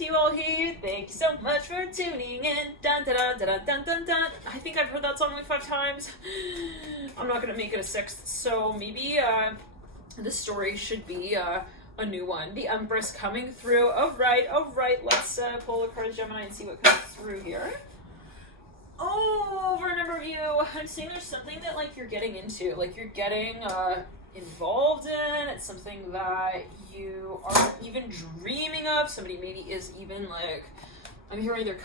to you all here. Thank you so much for tuning in. Dun dun dun dun dun dun dun. I think I've heard that song like 5 times. I'm not gonna make it a 6th, so maybe the story should be a new one. The Empress coming through. All right. Let's pull a card, Gemini, and see what comes through here. Oh, for a number of you, I'm seeing there's something that like you're getting into, like you're getting involved in. It's something that you aren't even dreaming of. Somebody maybe is even like, I'm hearing they're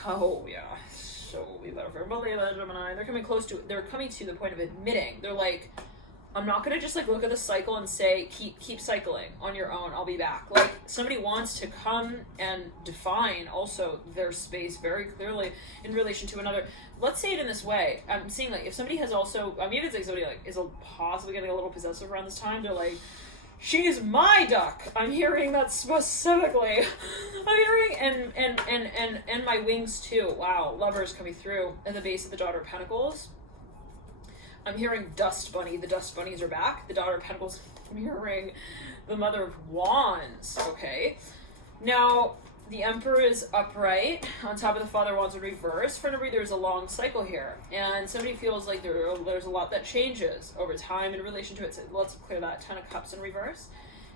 so we better believe that, Gemini. They're coming to the point of admitting. They're like, I'm not gonna just like look at the cycle and say keep cycling on your own, I'll be back. Like somebody wants to come and define also their space very clearly in relation to another. Let's say it in this way. I'm seeing like if somebody has also, I mean, if it's like somebody like is possibly getting a little possessive around this time, they're like, she's my duck. I'm hearing that specifically. I'm hearing and my wings too. Wow, Lovers coming through at the base of the Daughter of Pentacles. I'm hearing Dust Bunny. The Dust Bunnies are back. The Daughter of Pentacles. I'm hearing the Mother of Wands. Okay. Now, the Emperor is upright. On top of the Father of Wands in reverse. For number, there's a long cycle here. And somebody feels like there's a lot that changes over time in relation to it. So let's clear that. 10 of Cups in reverse.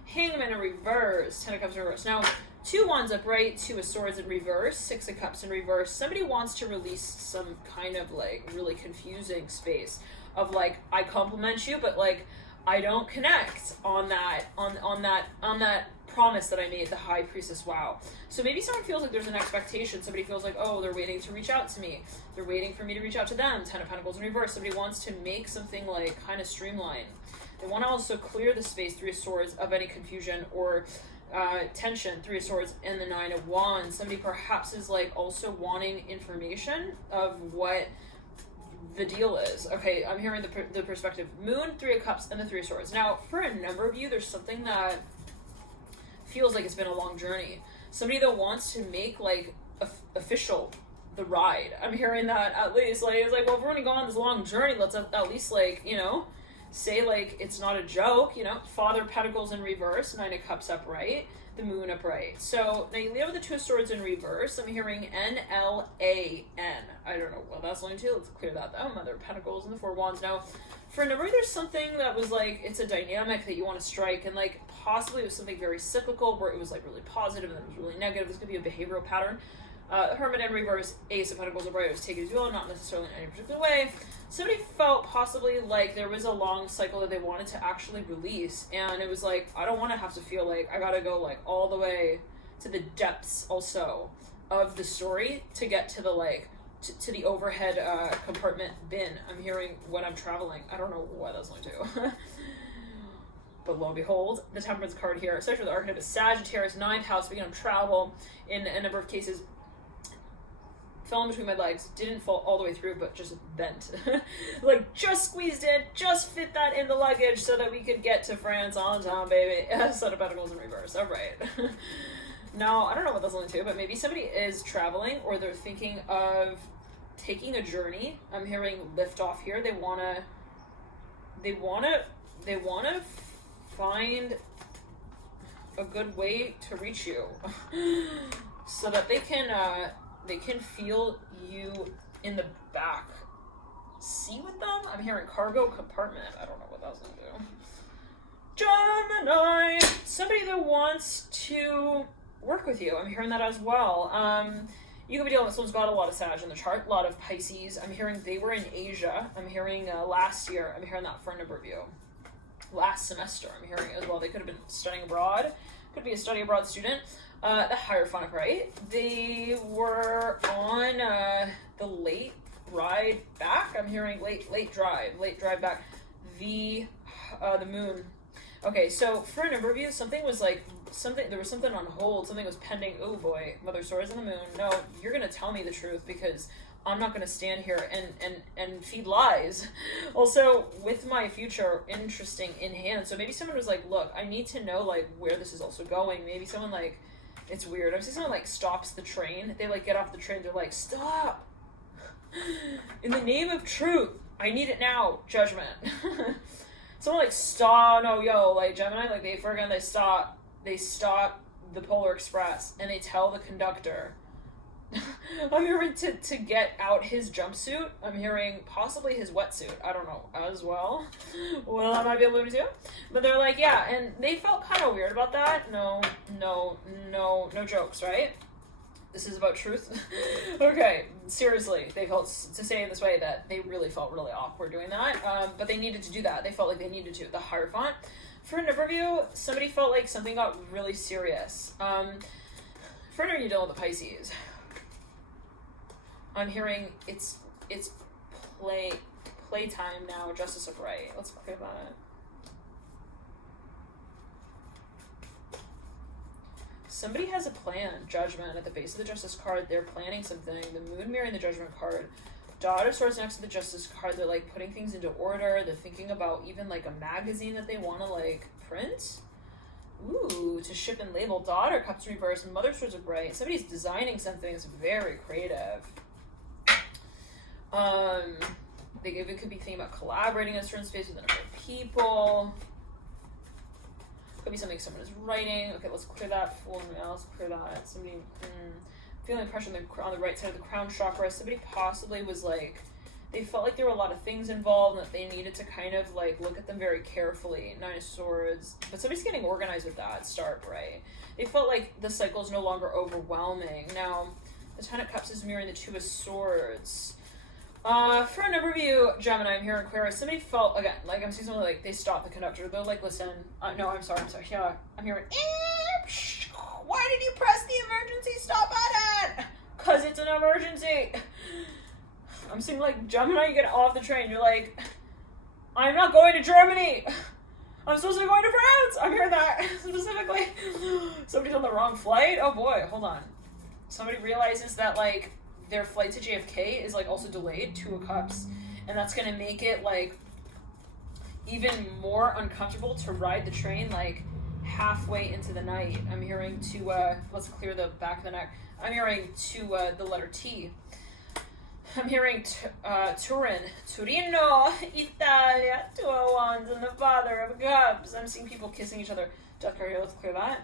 Hangman in reverse. 10 of Cups in reverse. Now, 2 Wands upright, 2 of Swords in reverse, 6 of Cups in reverse. Somebody wants to release some kind of like really confusing space of like, I compliment you, but like I don't connect on that promise that I made, the High Priestess. Wow. So maybe someone feels like there's an expectation. Somebody feels like, oh, they're waiting to reach out to me. They're waiting for me to reach out to them. 10 of Pentacles in reverse. Somebody wants to make something like kind of streamlined. They want to also clear the space, 3 of Swords, of any confusion or tension. 3 of Swords and the 9 of Wands. Somebody perhaps is like also wanting information of what the deal is. Okay, I'm hearing the perspective. Moon, 3 of Cups, and the 3 of Swords. Now, for a number of you, there's something that feels like it's been a long journey. Somebody that wants to make like official the ride. I'm hearing that at least. Like, it's like, well, if we're gonna go on this long journey, let's at least like, you know, say like it's not a joke, you know. Father of Pentacles in reverse, 9 of Cups upright, the Moon upright. So now you have the 2 of Swords in reverse. I'm hearing N-L-A-N. I don't know what that's going to. Let's clear that though. Mother of Pentacles and the 4 of Wands. Now, for a number, there's something that was like, it's a dynamic that you want to strike, and like possibly it was something very cyclical where it was like really positive and then it was really negative. This could be a behavioral pattern. Hermit in reverse, Ace of Pentacles upright. It was taken as well, not necessarily in any particular way. Somebody felt possibly like there was a long cycle that they wanted to actually release, and it was like, I don't want to have to feel like I gotta go like all the way to the depths also of the story to get to the like to the overhead compartment bin. I'm hearing when I'm traveling. I don't know what that's going to. But lo and behold, the Temperance card here, especially with the archetype of Sagittarius, 9th house, speaking of travel, in a number of cases, fell in between my legs, didn't fall all the way through, but just bent. Like, just squeezed in, just fit that in the luggage so that we could get to France on time, baby. Set of Pentacles in reverse. All right. Now, I don't know what that's linked to, but maybe somebody is traveling or they're thinking of taking a journey. I'm hearing lift off here. They wanna find a good way to reach you so that they can feel you in the back seat with them. I'm hearing cargo compartment. I don't know what that's gonna do. Gemini, somebody that wants to work with you. I'm hearing that as well. You could be dealing with someone's got a lot of Sag in the chart, a lot of Pisces. I'm hearing they were in Asia. I'm hearing last year. I'm hearing that for a number of you. Last semester, I'm hearing as well. They could have been studying abroad. Could be a study abroad student. The Hierophant, right? They were on the late ride back. I'm hearing late drive back. The Moon. Okay, so for a number of you, something was like there was something on hold. Something was pending. Oh boy, Mother Swords and the Moon. No, you're gonna tell me the truth because I'm not gonna stand here and feed lies. Also, with my future interesting in hand. So maybe someone was like, look, I need to know like where this is also going. Maybe someone like, it's weird. I'm seeing someone like stops the train. They like get off the train. They're like, stop. In the name of truth, I need it now. Judgment. Someone like stop. No, yo, like Gemini, like they stop the Polar Express and they tell the conductor, I'm hearing to get out his jumpsuit. I'm hearing possibly his wetsuit. I don't know as well. Well, I might be able to do. But they're like, yeah, and they felt kind of weird about that. No jokes, right? This is about truth. Okay, seriously, they felt, to say it this way, that they really felt really awkward doing that. But they needed to do that. They felt like they needed to. The Hierophant. For a number of you, somebody felt like something got really serious. For a number of you dealing with the Pisces, I'm hearing it's playtime now. Justice of Right. Let's clear that. Somebody has a plan. Judgment at the base of the Justice card. They're planning something. The Moon mirroring the Judgment card. Daughter Swords next to the Justice card. They're like putting things into order. They're thinking about even like a magazine that they want to like print. Ooh, to ship and label. Daughter Cups reverse. Mother Swords are bright. Somebody's designing something that's very creative. They even could be thinking about collaborating in a certain space with a number of people. Could be something someone is writing. Okay, let's clear that. Fool and else, clear that. Somebody feeling pressure on the right side of the crown chakra. Somebody possibly was like, they felt like there were a lot of things involved and that they needed to kind of like look at them very carefully. 9 of Swords. But somebody's getting organized with that. Start right. They felt like the cycle is no longer overwhelming. Now, the 10 of Cups is mirroring the 2 of Swords. For a number of you, Gemini, I'm here in Aquarius, somebody felt, again, like I'm seeing someone like, they stopped the conductor. They're like, listen, no, I'm sorry. Yeah, I'm hearing, why did you press the emergency stop button? Because it's an emergency. I'm seeing like, Gemini, you get off the train. You're like, I'm not going to Germany. I'm supposed to be going to France. I'm hearing that specifically. Somebody's on the wrong flight. Oh boy, hold on. Somebody realizes that like, their flight to JFK is like also delayed, 2 of Cups, and that's gonna make it like even more uncomfortable to ride the train like halfway into the night. I'm hearing to let's clear the back of the neck. I'm hearing to the letter T. I'm hearing Turin, Turino, Italia, 2 of Wands, and the Father of Cups. I'm seeing people kissing each other. Death card here. Let's clear that.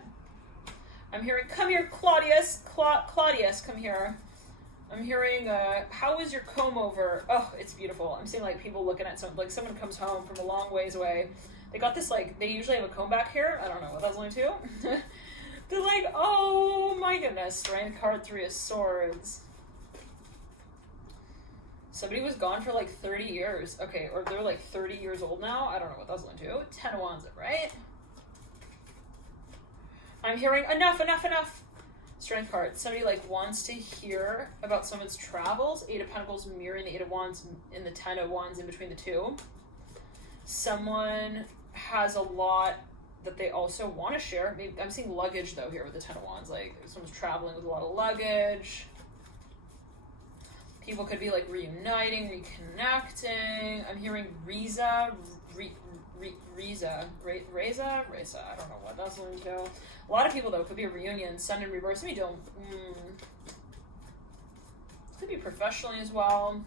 I'm hearing, come here, Claudius, Claudius, come here. I'm hearing, how was your comb over? Oh, it's beautiful. I'm seeing, like, people looking at like, someone comes home from a long ways away. They got this, like, they usually have a comb back here. I don't know what that's only to. They're like, oh, my goodness. Strength card, 3 of Swords. Somebody was gone for, like, 30 years. Okay, or they're, like, 30 years old now. I don't know what that's only to. 10 of Wands, right? I'm hearing, enough. Strength card. Somebody like wants to hear about someone's travels. 8 of Pentacles mirroring the 8 of Wands and the 10 of Wands in between the two. Someone has a lot that they also want to share. Maybe, I'm seeing luggage though here with the 10 of Wands. Like someone's traveling with a lot of luggage. People could be like reuniting, reconnecting. I'm hearing Reza. I don't know what that's going to. A lot of people though, could be a reunion, Sun in reverse. Let me do. Could be professionally as well.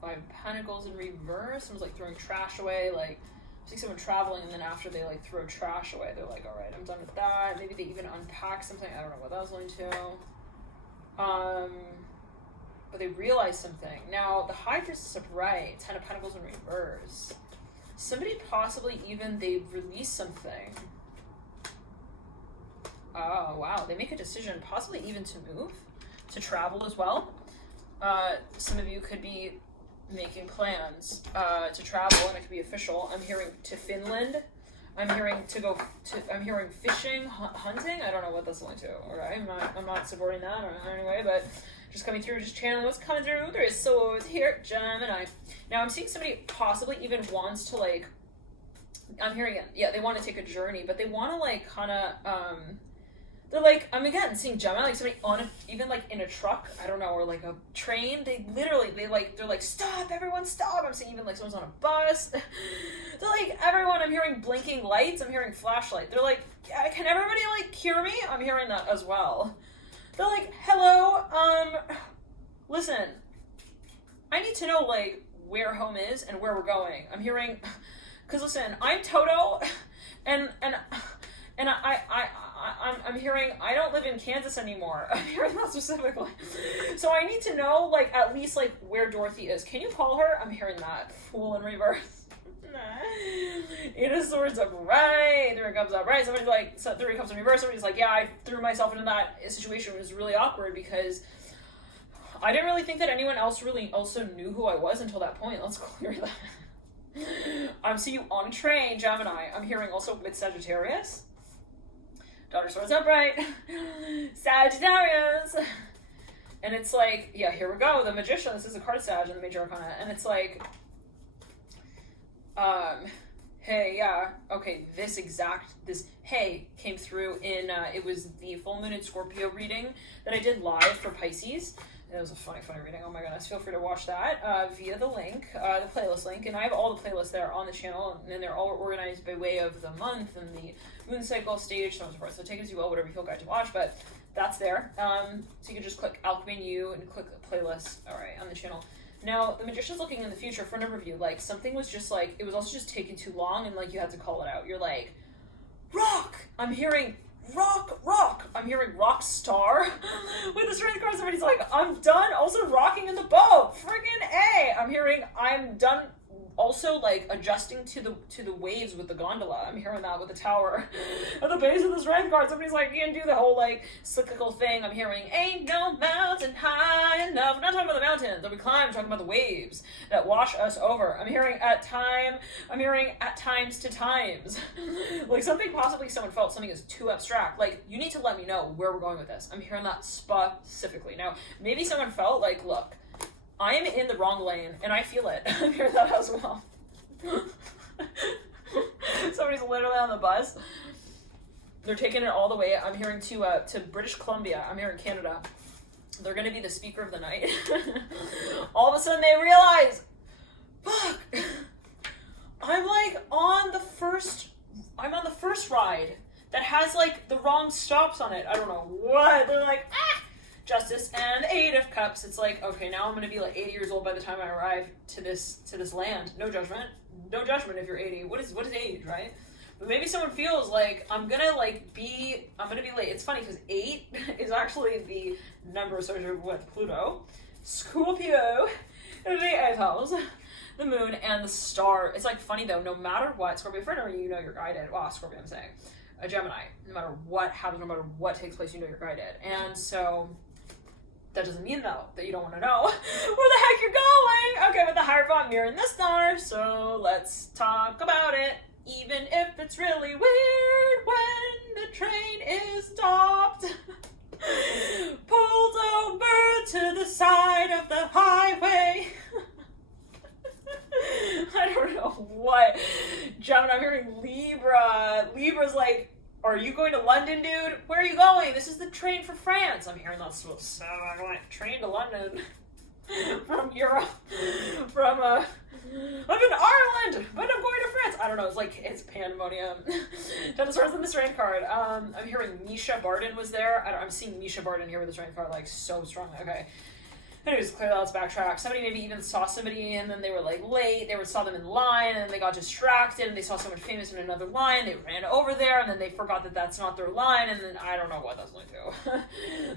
5 of Pentacles in reverse. Someone's like throwing trash away. Like I see someone traveling, and then after they like throw trash away, they're like, all right, I'm done with that. Maybe they even unpack something. I don't know what that was going to. But they realize something. Now the High Priestess upright, 10 of Pentacles in reverse. Somebody possibly even they release something. Oh wow, they make a decision, possibly even to move, to travel as well. Some of you could be making plans to travel, and it could be official. I'm hearing to Finland. I'm hearing to go to. I'm hearing fishing, hunting. I don't know what that's going to. All right, I'm not supporting that or anyway, but just coming through, just channeling what's coming through. There is Swords here, Gemini. Now I'm seeing somebody possibly even wants to like. I'm hearing it. Yeah, they want to take a journey, but they want to like kind of. They're like, I'm again seeing Gemini, like somebody on a, even like in a truck, I don't know, or like a train. They're like, stop, everyone, stop. I'm seeing even like someone's on a bus. They're like, everyone. I'm hearing blinking lights. I'm hearing flashlight. They're like, yeah, can everybody like hear me? I'm hearing that as well. They're like, hello, listen, I need to know like where home is and where we're going. I'm hearing, cause listen, I'm Toto, and I'm hearing I don't live in Kansas anymore. I'm hearing that specifically. So I need to know, like, at least, like, where Dorothy is. Can you call her? I'm hearing that. Fool in reverse. Eight of Swords upright, Three of Cups upright. Somebody's like, Three of Cups in reverse. Somebody's like, yeah, I threw myself into that situation. It was really awkward because I didn't really think that anyone else really also knew who I was until that point. Let's clear that. I'm seeing you on a train, Gemini. I'm hearing also with Sagittarius. Daughter Swords upright. Sagittarius. And it's like, yeah, here we go. The Magician. This is a card Sag in the Major Arcana. And it's like, hey, yeah, okay, this hey came through in, it was the full moon in Scorpio reading that I did live for Pisces. It was a funny reading. Oh my goodness. Feel free to watch that via the link, the playlist link. And I have all the playlists there on the channel, and they're all organized by way of the month and the moon cycle stage, so on and so forth. So take it as you will, whatever you feel guide to watch, but that's there. So you can just click Alchemy and You and click the playlist, all right, on the channel. Now, the Magician's looking in the future for a number of you. Like, something was just like, it was also just taking too long, and like you had to call it out. You're like, rock! I'm hearing rock. I'm hearing rock star with the strength card. Somebody's like, I'm done also rocking in the boat. Friggin' A. I'm hearing I'm done also like adjusting to the waves with the gondola. I'm hearing that with the Tower at the base of the strength card. Somebody's like, you can do the whole like cyclical thing. I'm hearing ain't no mountain high enough. I'm not talking about the mountains that we climb. I'm talking about the waves that wash us over. I'm hearing at times to times. Like something possibly someone felt something is too abstract. Like, you need to let me know where we're going with this. I'm hearing that specifically. Now, maybe someone felt like, look, I am in the wrong lane, and I feel it. I'm hearing that as well. Somebody's literally on the bus. They're taking it all the way. I'm hearing to British Columbia. I'm hearing Canada. They're going to be the speaker of the night. All of a sudden, they realize, fuck, I'm like on the first ride that has like the wrong stops on it. I don't know what. They're like, Justice and the Eight of Cups. It's like, okay, now I'm gonna be like 80 years old by the time I arrive to this land. No judgment if you're 80. What is age, right? But maybe someone feels like I'm gonna be late. It's funny because 8 is actually the number associated with Pluto, Scorpio, the 8th house, the moon, and the star. It's like funny though. No matter what, Scorpio, for now you know you're guided. Well, Scorpio, I'm saying. A Gemini, no matter what happens, no matter what takes place, you know you're guided. And so that doesn't mean, though, that you don't want to know where the heck you're going. Okay, with the Hierophant mirror and the star, so let's talk about it. Even if it's really weird when the train is stopped, pulled over to the side of the highway. I don't know what. Gemini, I'm hearing Libra. Libra's like, are you going to London, dude? Where are you going? This is the train for France. I'm hearing that's so I'm like, train to London from Europe. I'm in Ireland, but I'm going to France. I don't know. It's pandemonium. Ten of Swords in the strength card. I'm hearing Misha Barden was there. I'm seeing Misha Barden here with the strength card, like, so strongly. Okay. Anyways, clearly let's backtrack. Somebody maybe even saw somebody and then they were like late. They saw them in line and then they got distracted and they saw someone famous in another line. They ran over there and then they forgot that that's not their line and then I don't know what that's going to.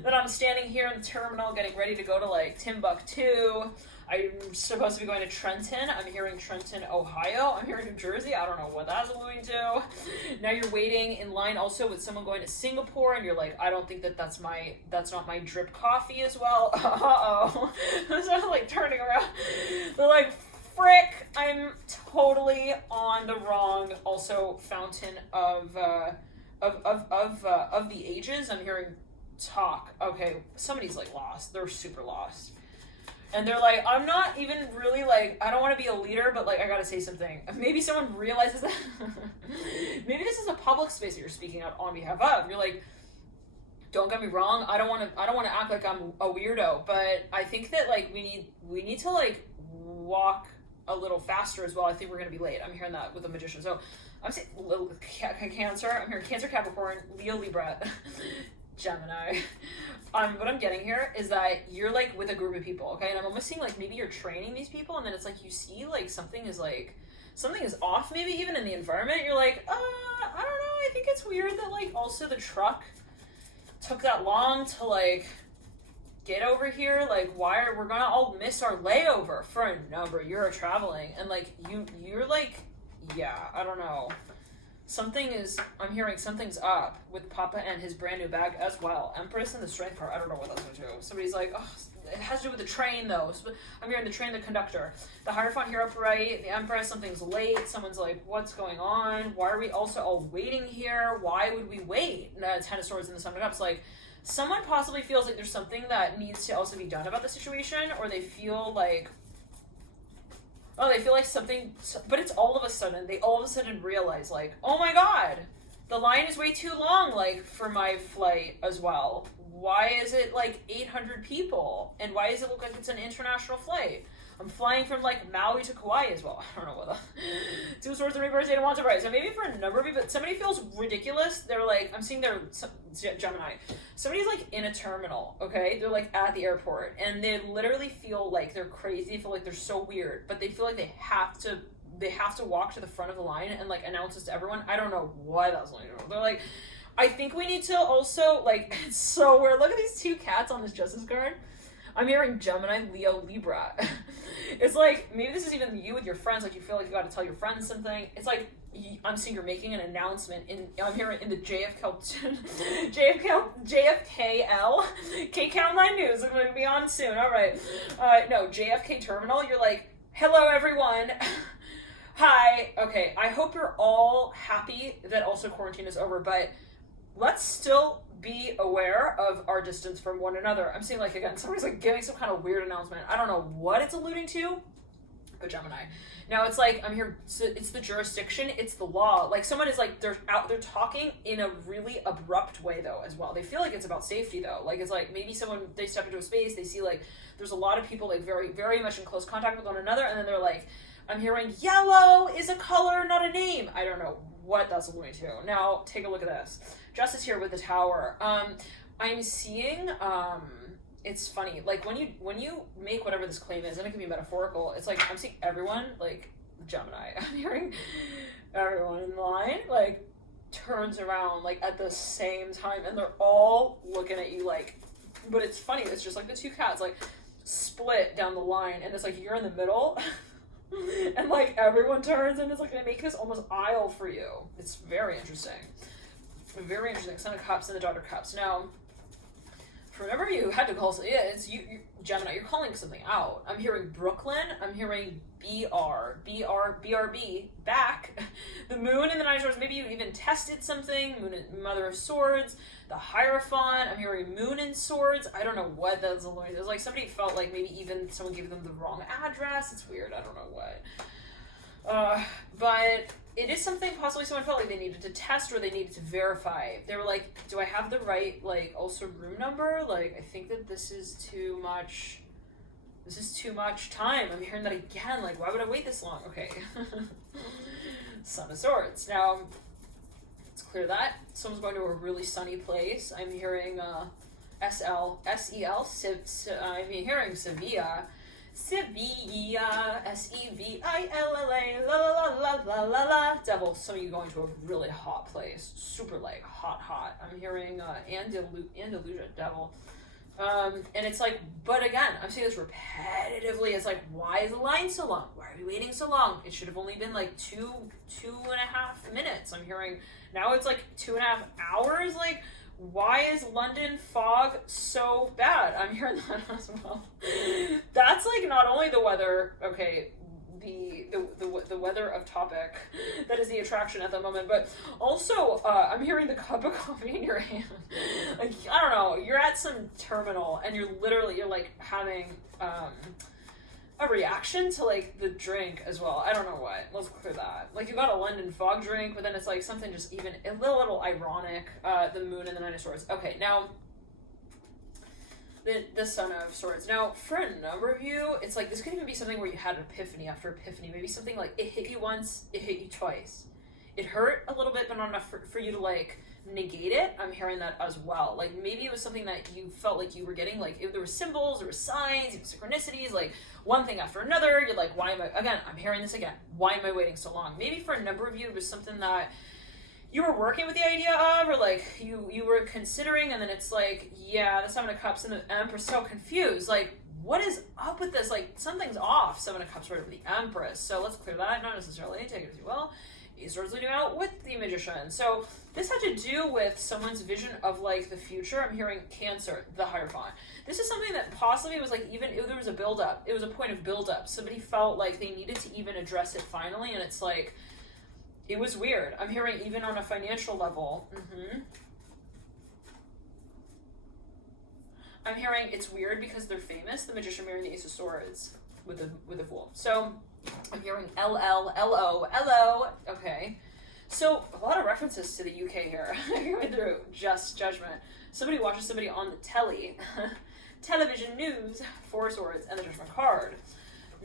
Then I'm standing here in the terminal getting ready to go to like Timbuktu. I'm supposed to be going to Trenton. I'm hearing Trenton, Ohio. I'm hearing New Jersey. I don't know what that's going to. Now you're waiting in line also with someone going to Singapore, and you're like, I don't think that's not my drip coffee as well. Uh-oh. So I'm like turning around. They're like, frick, I'm totally on the wrong also fountain of the ages. I'm hearing talk. Okay, somebody's like lost. They're super lost. And they're like, I'm not even really like, I don't want to be a leader, but like, I gotta say something. Maybe someone realizes that. Maybe this is a public space that you're speaking out on behalf of. You're like, don't get me wrong, I don't want to act like I'm a weirdo, but I think that like we need to like walk a little faster as well. I think we're gonna be late. I'm hearing that with the Magician. So I'm saying Cancer. I'm hearing Cancer, Capricorn, Leo, Libra, Gemini. What I'm getting here is that you're like with a group of people, okay? And I'm almost seeing like maybe you're training these people, and then it's like you see like something something is off, maybe even in the environment. You're like, I don't know, I think it's weird that, like, also the truck took that long to, like, get over here. Like, we're gonna all miss our layover for a number. You're traveling, and, like, you're like, yeah, I don't know. I'm hearing something's up with Papa and his brand new bag as well. Empress and the Strength card. I don't know what that's going to do. Somebody's like, oh, it has to do with the train, though. So I'm hearing the train, the conductor. The Hierophant here upright, the Empress, something's late. Someone's like, what's going on? Why are we also all waiting here? Why would we wait? And the Ten of Swords and the Sun of Cups. Like, someone possibly feels like there's something that needs to also be done about the situation, or they feel like, something, but it's all of a sudden, they all of a sudden realize, like, oh my god, the line is way too long, like, for my flight as well. Why is it, like, 800 people? And why does it look like it's an international flight? I'm flying from, like, Maui to Kauai as well. I don't know what the... Two Swords and Reverse, Eight of Wands upright. So maybe for a number of you, but somebody feels ridiculous. They're like, I'm seeing Gemini. Somebody's, like, in a terminal, okay? They're, like, at the airport. And they literally feel like they're crazy. They feel like they're so weird. But they feel like they have to walk to the front of the line and, like, announce this to everyone. I don't know why that's like. They're like, I think we need to also, like, it's so weird. Look at these two cats on this Justice card. I'm hearing Gemini, Leo, Libra. It's like, maybe this is even you with your friends, like you feel like you got to tell your friends something. It's like, I'm seeing you're making an announcement I'm hearing in the JFKL, K-Count 9 News, I'm going to be on soon, alright. No, JFK Terminal, you're like, hello everyone. Hi, okay, I hope you're all happy that also quarantine is over, but let's still be aware of our distance from one another. I'm seeing, like, again, somebody's, like, giving some kind of weird announcement. I don't know what it's alluding to, but Gemini. Now, it's like, I'm here, it's the jurisdiction, it's the law. Like, someone is, like, they're talking in a really abrupt way, though, as well. They feel like it's about safety, though. Like, it's like, maybe they step into a space, they see, like, there's a lot of people, like, very, very much in close contact with one another, and then they're like, I'm hearing yellow is a color, not a name. I don't know what that's alluding to. Now, take a look at this. Justice here with the Tower. I'm seeing, it's funny, like, when you make whatever this claim is, and it can be metaphorical, it's like, I'm seeing everyone, like, Gemini, I'm hearing everyone in line, like, turns around, like, at the same time, and they're all looking at you, like, but it's funny, it's just like the two cats, like, split down the line, and it's like, you're in the middle, and, like, everyone turns, and it's like, they make this almost aisle for you. It's very interesting. Very interesting. Son of Cups and the Daughter of Cups. Now, for whenever you had to call, it's you, Gemini, you're calling something out. I'm hearing Brooklyn. I'm hearing BRB, back. The Moon and the Nine of Swords. Maybe you even tested something. Moon and Mother of Swords. The Hierophant. I'm hearing Moon and Swords. I don't know what that's alluding to. It was like somebody felt like maybe even someone gave them the wrong address. It's weird. I don't know what. But it is something possibly someone felt like they needed to test or they needed to verify. They were like, do I have the right, like, also room number? Like, I think that this is too much time. I'm hearing that again. Like, why would I wait this long? Okay. Son of Swords. Now, let's clear that. Someone's going to a really sunny place. I'm hearing, S-E-L, I'm hearing Sevilla, S-E-V-I-L-L-A, la la la la la la. Devil, some of you going to a really hot place, super, like, hot. I'm hearing Andalusia, Devil. And it's like, but again, I'm seeing this repetitively. It's like, why is the line so long? Why are we waiting so long? It should have only been like two and a half minutes. I'm hearing now it's like 2.5 hours. Like, why is London fog so bad? I'm hearing that as well. That's like not only the weather, okay, the weather of topic that is the attraction at the moment, but also I'm hearing the cup of coffee in your hand. Like, I don't know, you're at some terminal and you're like having a reaction to like the drink as well. I don't know what. Let's clear that. Like, you got a London fog drink, but then it's like something just even a little ironic. The Moon and the Nine of Swords. Okay, now the Son of Swords. Now, for a number of you, it's like this could even be something where you had an epiphany after epiphany. Maybe something like it hit you once, it hit you twice. It hurt a little bit, but not enough for you to like negate it. I'm hearing that as well. Like maybe it was something that you felt like you were getting, like if there were symbols, there were signs, synchronicities, like one thing after another. You're like, why am I, again, I'm hearing this again. Why am I waiting so long? Maybe for a number of you, it was something that you were working with the idea of, or like you were considering, and then it's like, yeah, the Seven of Cups and the Empress, so confused. Like, what is up with this? Like, something's off. Seven of Cups right over the Empress. So let's clear that. Not necessarily. Take it as you will. Ace of Swords leading out with the Magician. So this had to do with someone's vision of like the future. I'm hearing Cancer, the Hierophant. This is something that possibly was like, even if there was a build-up, it was a point of build-up. Somebody felt like they needed to even address it finally, and it's like, it was weird. I'm hearing even on a financial level. I'm hearing it's weird because they're famous. The Magician marrying the Ace of Swords with the Fool. So I'm hearing LO. Okay. So a lot of references to the UK here. Going through Just Judgment. Somebody watches somebody on the telly. Television news. Four Swords and the Judgment card.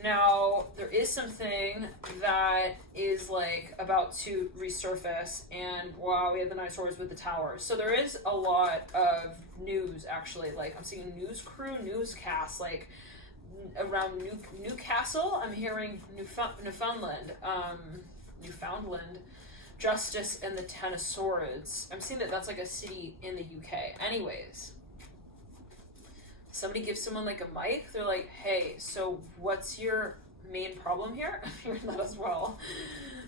Now, there is something that is like about to resurface, and wow, we have the Nine of Swords with the Tower. So there is a lot of news, actually. Like, I'm seeing news crew, newscasts, like around Newcastle. I'm hearing Newfoundland, Justice, and the Ten of Swords. I'm seeing that that's like a city in the UK. Anyways. Somebody gives someone like a mic, they're like, hey, so what's your main problem here? I'm hearing that as well.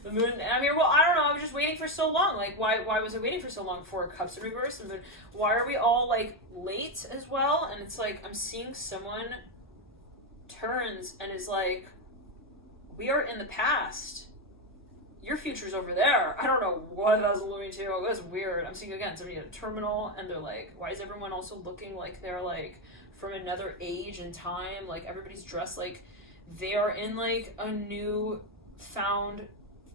The Moon, and I'm here, well, I don't know, I was just waiting for so long. Like, why was I waiting for so long for Cups in reverse? And then why are we all like late as well? And it's like, I'm seeing someone turns and is like, we are in the past. Your future's over there. I don't know what that was alluding to. It was weird. I'm seeing again somebody at a terminal, and they're like, why is everyone also looking like they're like from another age and time? Like everybody's dressed like they are in like a new found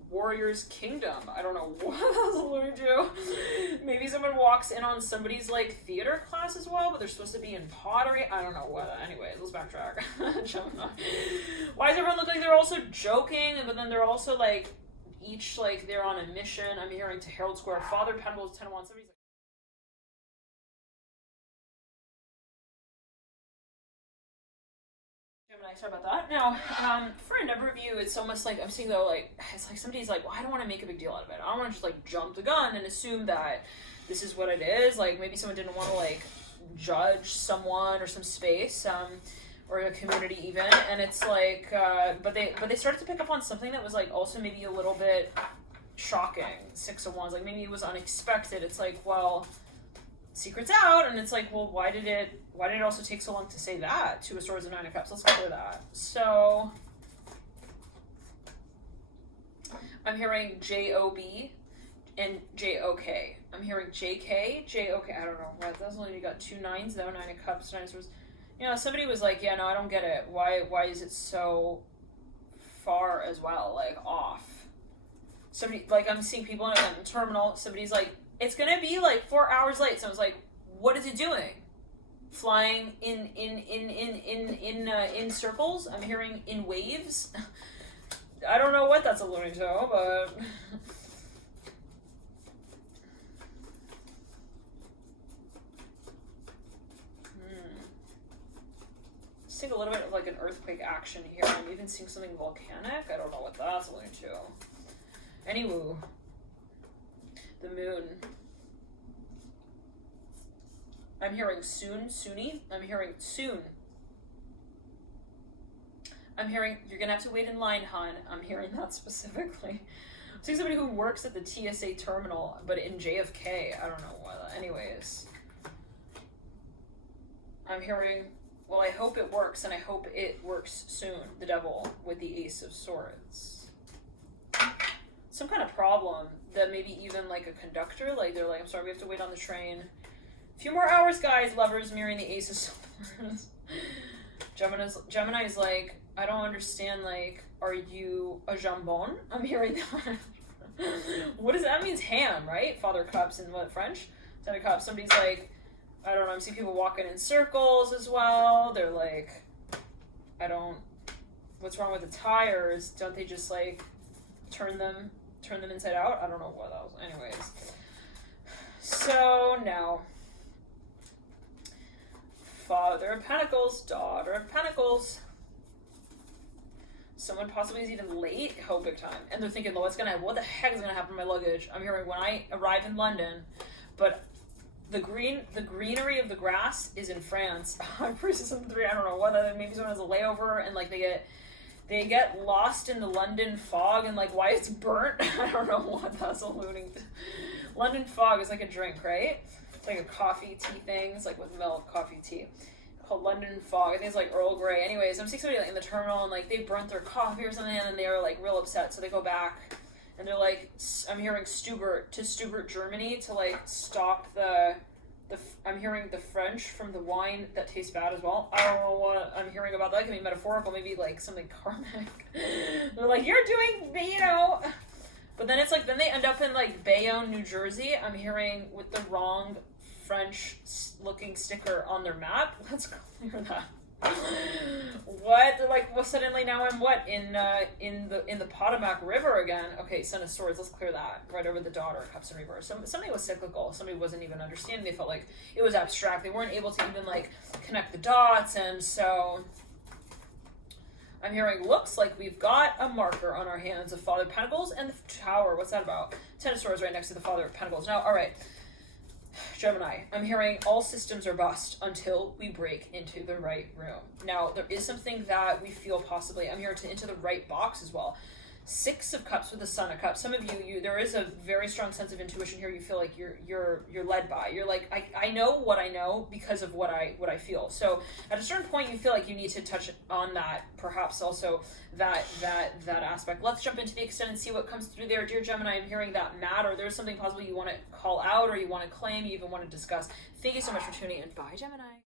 warrior's kingdom. I don't know what that was alluding to. Maybe someone walks in on somebody's like theater class as well, but they're supposed to be in pottery. I don't know what. Anyway, let's backtrack. Why does everyone look like they're also joking, but then they're also like each like they're on a mission? I'm hearing to Herald Square, Father Pentacles, 10 of Wands. Somebody's like, Gemini, sorry about that. Now, for a number of you, it's almost like I'm seeing though, like it's like somebody's like, well, I don't want to make a big deal out of it. I don't want to just like jump the gun and assume that this is what it is. Like maybe someone didn't want to like judge someone or some space, or a community even, and it's like, but they started to pick up on something that was like also maybe a little bit shocking. 6 of Wands, like maybe it was unexpected. It's like, well, secret's out, and it's like, well, why did it also take so long to say that? 2 of Swords and 9 of Cups. Let's clear that. So I'm hearing J-O-B and J-O-K. I'm hearing J-K, J-O-K. I don't know. That's only, you got 2 9s though, 9 of Cups, 9 of Swords. You know, somebody was like, yeah, no, I don't get it. Why is it so far as well, like off? Somebody, like I'm seeing people in a terminal, somebody's like, it's gonna be like 4 hours late. So I was like, what is it doing? Flying in circles? I'm hearing in waves. I don't know what that's alluding to, but seeing a little bit of like an earthquake action here. I'm even seeing something volcanic. I don't know what that's alluding to. Anywho, the Moon. I'm hearing soon, Suni. I'm hearing soon. I'm hearing you're gonna have to wait in line, hon. I'm hearing that specifically. I'm seeing somebody who works at the TSA terminal, but in JFK. I don't know what. Anyways, I'm hearing, well, I hope it works, and I hope it works soon. The Devil with the Ace of Swords. Some kind of problem that maybe even like a conductor, like they're like, I'm sorry, we have to wait on the train. A few more hours, guys. Lovers mirroring the Ace of Swords. Gemini's like, I don't understand, like, are you a jambon? I'm hearing that. What does that mean? Ham, right? Father Cups in what, French? 10 of Cups. Somebody's like, I don't know, I'm seeing people walking in circles as well. They're like, what's wrong with the tires? Don't they just like turn them inside out? I don't know what else. Anyways, So now, Father of Pentacles, Daughter of Pentacles. Someone possibly is even late. Oh, big time. And they're thinking, what the heck is gonna happen to my luggage? I'm hearing when I arrive in London, but the greenery of the grass is in France. I'm pretty sure some 3, I don't know whether maybe someone has a layover and like they get lost in the London fog and like why it's burnt. I don't know what that's alluding to. London fog is like a drink, right? It's like a coffee tea thing. It's like with milk, coffee tea. Called London fog. I think it's like Earl Grey. Anyways, I'm seeing somebody like in the terminal and like they burnt their coffee or something and then they are like real upset. So they go back and they're like, I'm hearing Stubert, Germany to like stop I'm hearing the French from the wine that tastes bad as well. I don't know what I'm hearing about that. It can be metaphorical, maybe like something karmic. They're like, you're doing, But then it's like, then they end up in like Bayonne, New Jersey. I'm hearing with the wrong French looking sticker on their map. Let's clear that. What? Like, well, suddenly now I'm what? In the Potomac River again. Okay, Son of Swords, let's clear that. Right over the Daughter, Cups in reverse. Something was cyclical. Somebody wasn't even understanding. They felt like it was abstract. They weren't able to even like connect the dots, and so I'm hearing looks like we've got a marker on our hands of Father of Pentacles and the Tower. What's that about? Ten of Swords right next to the Father of Pentacles. Now, all right. Gemini, I'm hearing all systems are bust until we break into the right room. Now, there is something that we feel possibly, I'm here into the right box as well. 6 of Cups with the Son of Cups. Some of you there is a very strong sense of intuition here. You feel like you're led by. You're like, I know what I know because of what I feel. So at a certain point, you feel like you need to touch on that, perhaps also that aspect. Let's jump into the extent and see what comes through there. Dear Gemini, I'm hearing that matter. There's something possible you want to call out or you want to claim, you even want to discuss. Thank you so much for tuning in. Bye, Gemini.